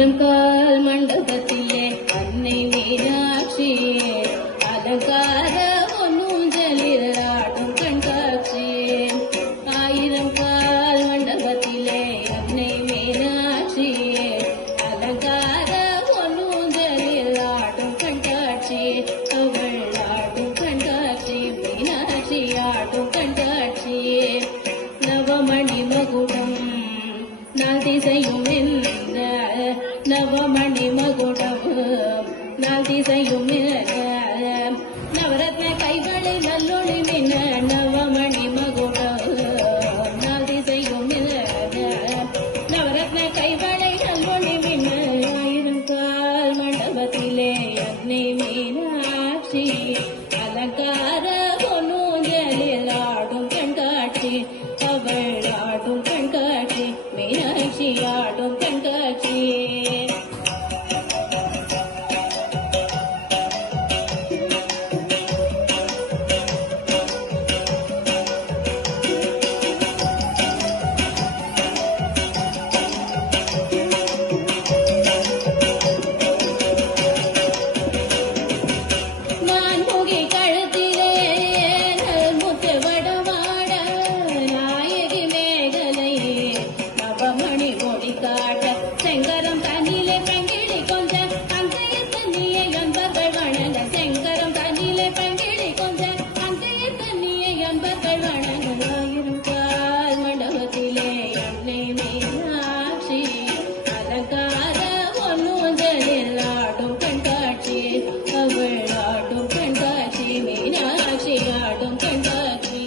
ஆயிரங்கால் மண்டபத்திலே அன்னை மீனாட்சியே அலங்கார ஒன்னூஞ்சலில் ஆடும் கண்காட்சி. ஆயிரங்கால் மண்டபத்திலே அன்னை மீனாட்சியே அலங்கார ஒன்னூஞ்சலில் ஆடும் கண்காட்சி. அவள் ஆடும் கண்காட்சி மீனாட்சி ஆடும் கண்காட்சி. நவமணி மகுடம் நாதிசையும் நின்ற நவமணி மகுடம் நாதிசையும் நின்ற நவரத்ன கைகளில் நல்லொளி மின்ன நவமணி மகுடம் நாதிசையும் நின்ற நவரத்ன கைகளை நல்லொளி மின்ன. ஆயிரங்கால் மண்டபத்திலே அன்னை மீனாட்சி அலங்கார ஒன்னூஞ்சலில் ஆடும் கண்காட்சி. அவள் ஆடும் கண்காட்சி மீனாட்சி ஆடும் கண்காட்சி. நான்முகி கழுத்திலே முத்து வடமாட நாயகி மேகலை நவமணி கொடி காட்ட செங்கரம் தண்ணிலே பங்கிழி கொஞ்ச அங்கைய தண்ணியை அன்பர்கள் வணங்க. செங்கரம் தண்ணிலே பங்கிழி கொஞ்ச அங்கைய தண்ணியை அன்பர்கள் வணங்க. ஆயிரங்கால் மண்டபத்திலே அன்னை மீனாட்சி அலங்கார ஒன்னூஞ்சலில் ஆடும் கண்காட்சி. அவள் ஆடும் கண்காட்சி மீனாட்சி ஆடும் கண்காட்சி.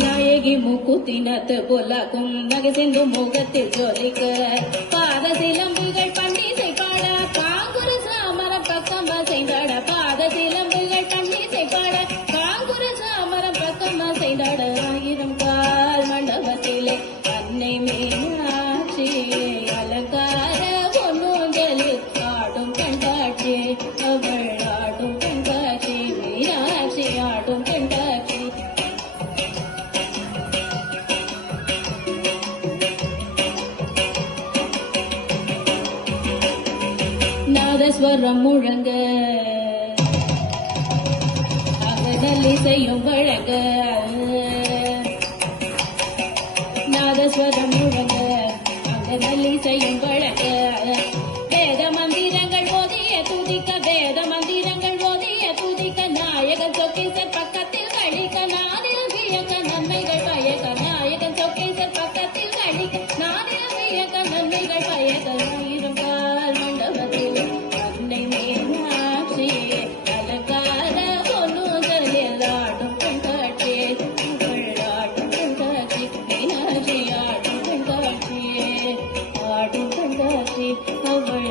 நாயகி மூக்குத்தினத்து புலக்கும் நகை சிந்து முகத்தில் ஜொலிக்க பாத சிலம்புகள் பன்னிசை பாட காங்குரு சாமரம் பக்கம் செய்தாட. பாத சிலம்புகள் பன்னிசை பாட காங்குரு சாமரம் பக்கம் செய்தாட. ஆயிரங்கால் மண்டபத்திலே அன்னை மீனாட்சி அலங்கார ஒன்னூஞ்சலில் ஆடும் கண்காட்சி. அவள் ஆடும் கண்காட்சி மீனாட்சி ஆடும் கண்காட்சி. நாதஸ்வரம் முழங்க அகதலிசையும் வழங்க. நாதஸ்வரம் முழங்க அகதலிசையும் வழங்க. வேத மந்திரங்கள் ஓதிய துதிக்க வேத மந்திரங்கள் ஓதிய துதிக்க நாயகன் சொக்கேசர் பக்கத்தில் கழிக்க நாதில் வியக்க நன்மைகள் பயக்க. நாயகன் சொக்கேசர் பக்கத்தில் கழிக்க நாதில் வியக்க நன்மைகள் பயக்க. ஆயிரங்கால் மண்டபத்தில் அன்னை மீனாட்சி அலங்கார ஒன்னூஞ்சலில் ஆடும் கண்காட்சி. அவள் ஆடும் கண்காட்சி மீனாட்சி ஆடும் கண்காட்சி ஆடும் கண்காட்சி. அவள்